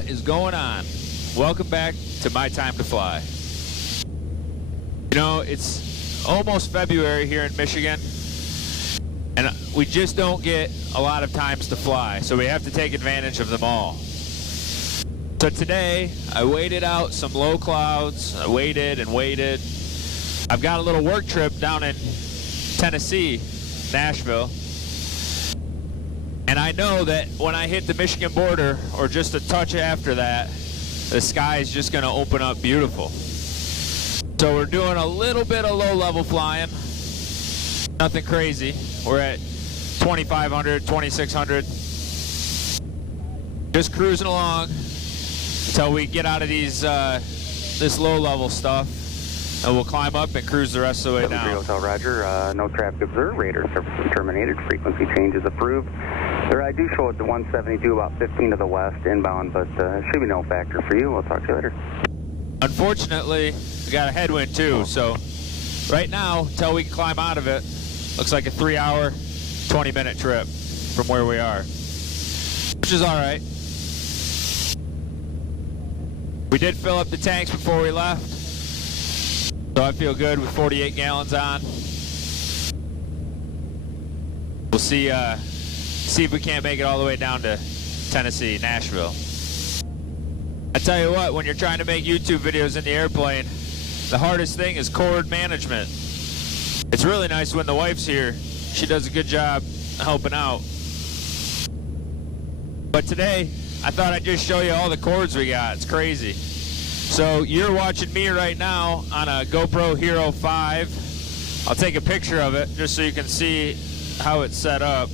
What is going on? Welcome back to My Time to Fly. You know, it's almost February here in Michigan, and we just don't get a lot of times to fly, so we have to take advantage of them all. So today, I waited out some low clouds. I waited and waited. I've got a little work trip down in Tennessee, Nashville. And I know that when I hit the Michigan border, or just a touch after that, the sky is just going to open up beautiful. So we're doing a little bit of low-level flying. Nothing crazy. We're at 2,500, 2,600. Just cruising along until we get out of these this low-level stuff. And we'll climb up and cruise the rest of the way down. Hotel Roger, no traffic observed. Radar services terminated. Frequency changes approved. There, I do show it to 172, about 15 to the west, inbound, but should be no factor for you. We'll talk to you later. Unfortunately, we got a headwind too, so right now, until we can climb out of it, looks like a 3-hour, 20-minute trip from where we are, which is all right. We did fill up the tanks before we left, so I feel good with 48 gallons on. We'll see if we can't make it all the way down to Tennessee, Nashville. I tell you what, when you're trying to make YouTube videos in the airplane, the hardest thing is cord management. It's really nice when the wife's here. She does a good job helping out. But today, I thought I'd just show you all the cords we got. It's crazy. So you're watching me right now on a GoPro Hero 5. I'll take a picture of it just so you can see how it's set up.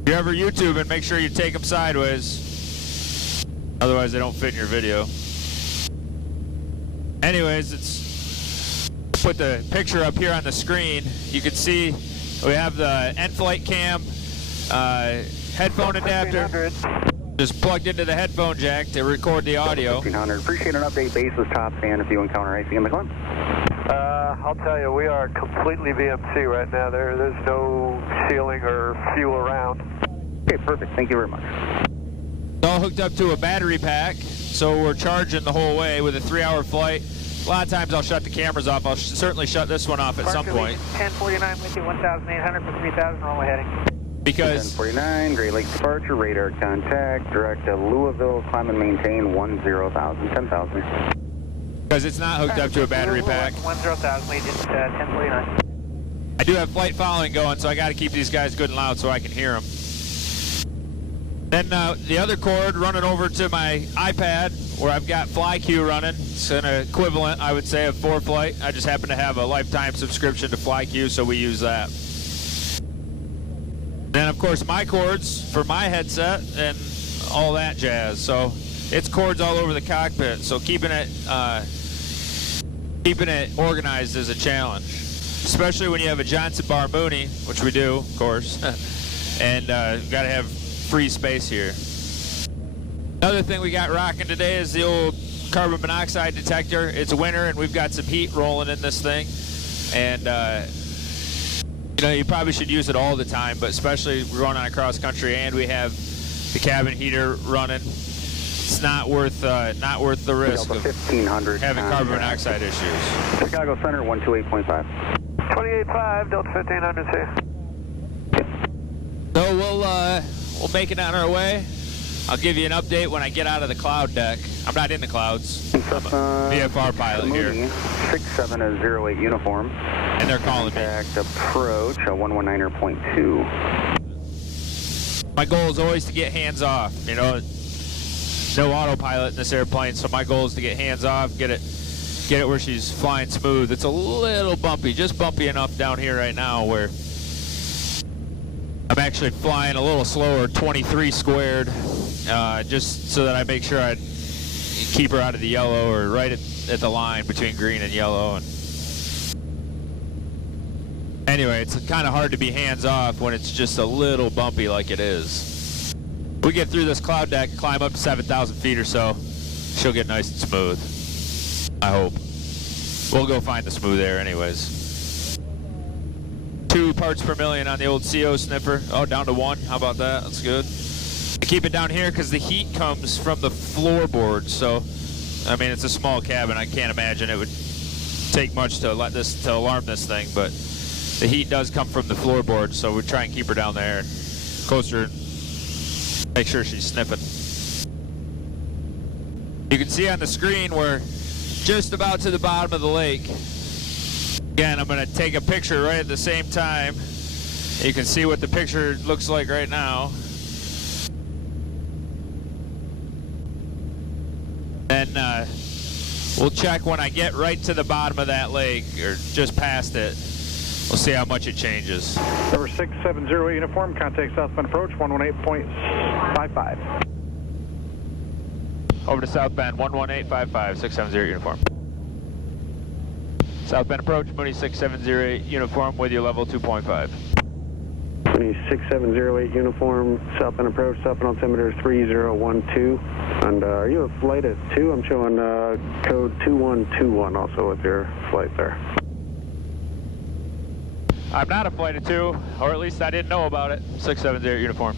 If you're ever YouTubing, make sure you take them sideways. Otherwise, they don't fit in your video. Anyways, put the picture up here on the screen. You can see we have the end-flight cam, headphone adapter, just plugged into the headphone jack to record the audio. 1500. Appreciate an update. Base is top stand if you encounter anything in the climb. I'll tell you, we are completely VMC right now. There's no ceiling or fuel around. Okay, perfect. Thank you very much. It's all hooked up to a battery pack, so we're charging the whole way with a 3-hour flight. A lot of times I'll shut the cameras off. I'll certainly shut this one off at some point. 1049 with you, 1,800 for 3,000, roll heading. Because 1049, Great Lakes departure, radar contact, direct to Louisville, climb and maintain 10,000, 10,000. Because it's not hooked up to a battery pack. 10,000, lead into 1049. I do have flight following going, so I got to keep these guys good and loud so I can hear them. Then the other cord running over to my iPad where I've got FlyQ running. It's an equivalent, I would say, of ForeFlight. I just happen to have a lifetime subscription to FlyQ, so we use that. Then, of course, my cords for my headset and all that jazz. So it's cords all over the cockpit. So keeping it organized is a challenge, especially when you have a Johnson bar Mooney, which we do, of course, and got to have free space here. Another thing we got rocking today is the old carbon monoxide detector. It's winter and we've got some heat rolling in this thing, and you know, you probably should use it all the time, but especially we're going on a cross country and we have the cabin heater running. It's not worth the risk of 1500 having carbon monoxide issues. Chicago Center 128.5. 28.5, Delta 1500 here. So we'll make it on our way. I'll give you an update when I get out of the cloud deck. I'm not in the clouds. I'm a VFR pilot here. 6708 uniform. And they're calling me. Approach 119.2. My goal is always to get hands off. You know, no autopilot in this airplane, so my goal is to get hands off, get it where she's flying smooth. It's a little bumpy, just bumpy enough down here right now where I'm actually flying a little slower, 23 squared, just so that I make sure I keep her out of the yellow or right at the line between green and yellow. And anyway, it's kind of hard to be hands off when it's just a little bumpy like it is. We get through this cloud deck, climb up to 7,000 feet or so, she'll get nice and smooth. I hope. We'll go find the smooth air anyways. 2 parts per million on the old CO sniffer. Oh, down to 1. How about that? That's good. keep it down here because the heat comes from the floorboard. So, I mean, it's a small cabin. I can't imagine it would take much to alarm this thing, but the heat does come from the floorboard, so we try and keep her down there, closer, make sure she's sniffing. You can see on the screen we're just about to the bottom of the lake. Again, I'm going to take a picture right at the same time. You can see what the picture looks like right now. Then we'll check when I get right to the bottom of that lake, or just past it. We'll see how much it changes. Number 670 uniform, contact southbound approach 118.55. Over to southbound 11855, 670 uniform. Southbound approach, Mooney 6708 uniform with you, level 2.5. Mooney 6708 uniform, southbound approach, southbound altimeter 3012. And are you a flight at 2? I'm showing code 2121 also with your flight there. I'm not a flight of 2, or at least I didn't know about it. 6708 uniform.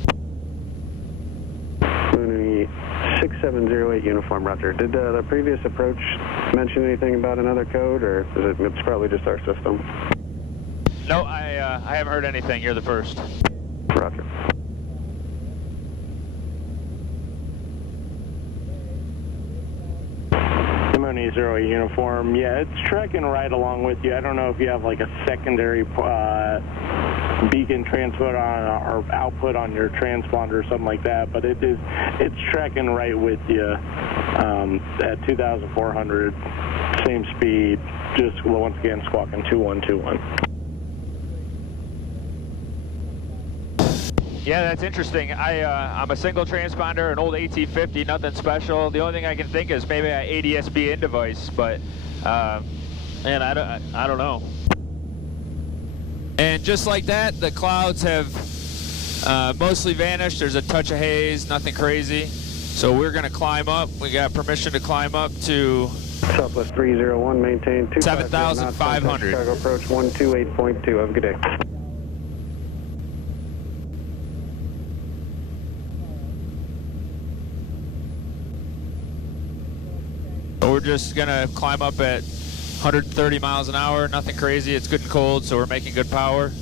Mooney 6708 uniform, roger. Did the previous approach mention anything about another code, or is it's probably just our system? No, I haven't heard anything. You're the first. Roger. Mooney 08 uniform. Yeah, it's trekking right along with you. I don't know if you have like a secondary beacon transmit on or output on your transponder or something like that, but it's trekking right with you at 2,400, same speed, just once again squawking 2121. Yeah, that's interesting. I'm a single transponder, an old AT50, nothing special. The only thing I can think is maybe an ADS-B in device, but man, I don't know. And just like that, the clouds have mostly vanished. There's a touch of haze, nothing crazy. So we're going to climb up. We got permission to climb up to Southwest 301, maintain 7,500. Chicago approach 128.2. Have a good day. We're just gonna climb up at 130 miles an hour, nothing crazy. It's good and cold, so we're making good power.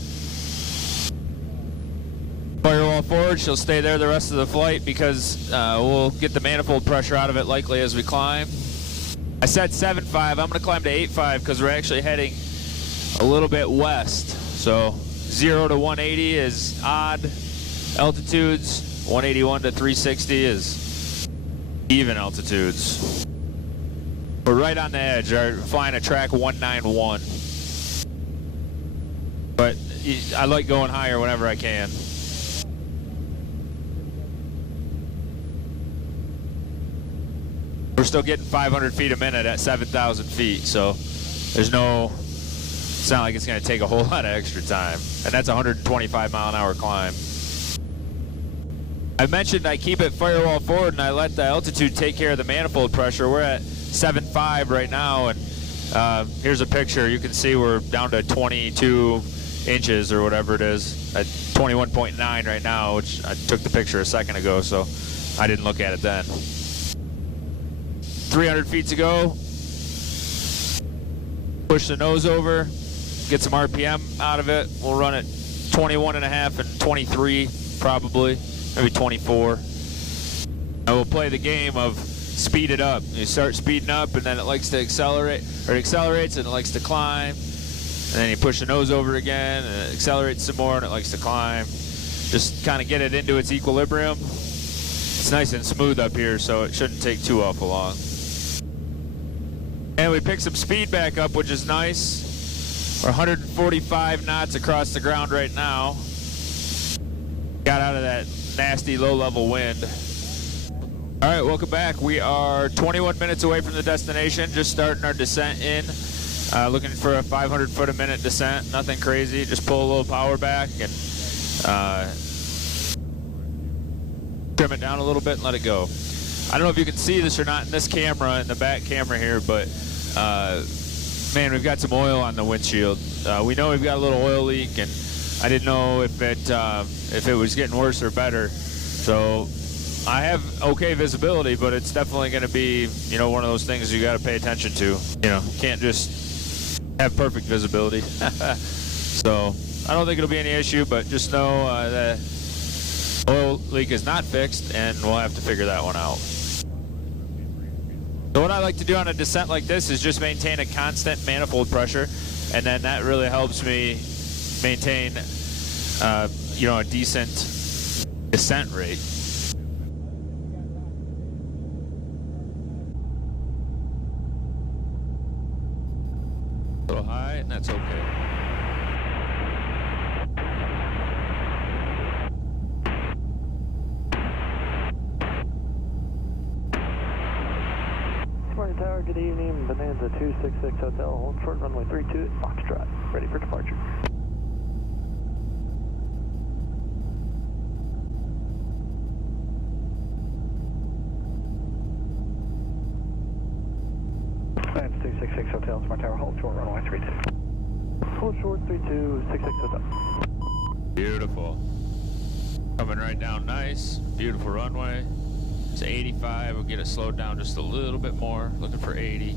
Firewall forward, she'll stay there the rest of the flight because we'll get the manifold pressure out of it likely as we climb. I said 7.5, I'm gonna climb to 8.5 because we're actually heading a little bit west. So 0 to 180 is odd altitudes, 181 to 360 is even altitudes. We're right on the edge. We're flying a track 191. But I like going higher whenever I can. We're still getting 500 feet a minute at 7,000 feet, so it's not like it's going to take a whole lot of extra time. And that's a 125 mile an hour climb. I mentioned I keep it firewall forward and I let the altitude take care of the manifold pressure. We're at 7.5 right now, and here's a picture. You can see we're down to 22 inches or whatever it is, at 21.9 right now, which I took the picture a second ago, so I didn't look at it then. 300 feet to go. Push the nose over, get some RPM out of it. We'll run it 21.5 and 23 probably, maybe 24. And we'll play the game of speed it up. You start speeding up and then it likes to accelerate, or it accelerates and it likes to climb. And then you push the nose over again and it accelerates some more and it likes to climb. Just kind of get it into its equilibrium. It's nice and smooth up here, so it shouldn't take too awful long. And we picked some speed back up, which is nice. We're 145 knots across the ground right now. Got out of that nasty low-level wind. All right, welcome back. We are 21 minutes away from the destination, just starting our descent in. Looking for a 500 foot a minute descent, nothing crazy. Just pull a little power back and trim it down a little bit and let it go. I don't know if you can see this or not in this camera, in the back camera here, but man, we've got some oil on the windshield. We know we've got a little oil leak, and I didn't know if it was getting worse or better. So I have okay visibility, but it's definitely going to be, you know, one of those things you got to pay attention to. You know, can't just have perfect visibility. So I don't think it'll be any issue, but just know the oil leak is not fixed, and we'll have to figure that one out. So what I like to do on a descent like this is just maintain a constant manifold pressure, and then that really helps me maintain, you know, a decent descent rate. A little high, and that's okay. Sparta Tower, good evening. Bonanza 266 Hotel, hold short runway 32 at Foxtrot. Ready for departure. That's 266 Hotel, Sparta Tower, hold short runway 32. Hold short 3266 Hotel. Beautiful. Coming right down nice. Beautiful runway. It's 85. We'll get it slowed down just a little bit more. Looking for 80.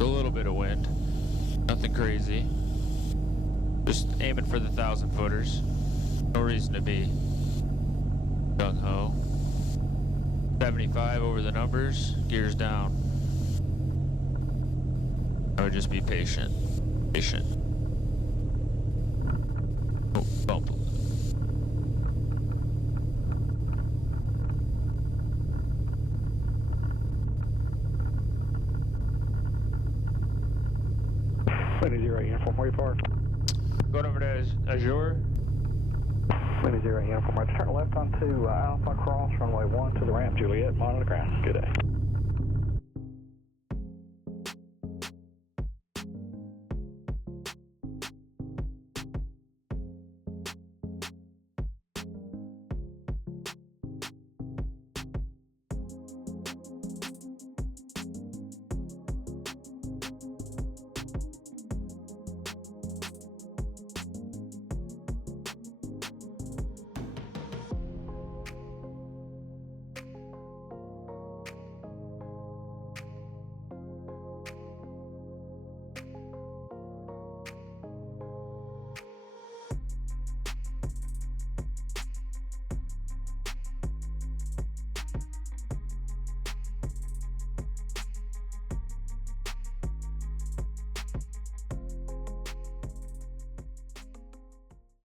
A little bit of wind. Nothing crazy. Just aiming for the 1,000 footers. No reason to be gung-ho. 75 over the numbers. Gears down. I would just be patient. Patient. Oh, bump. Windy 08 uniform, where you park? Going over to Azure. Windy 08 uniform, right, turn left onto Alpha Cross, runway 1 to the ramp, Juliet, monitor ground. Good day.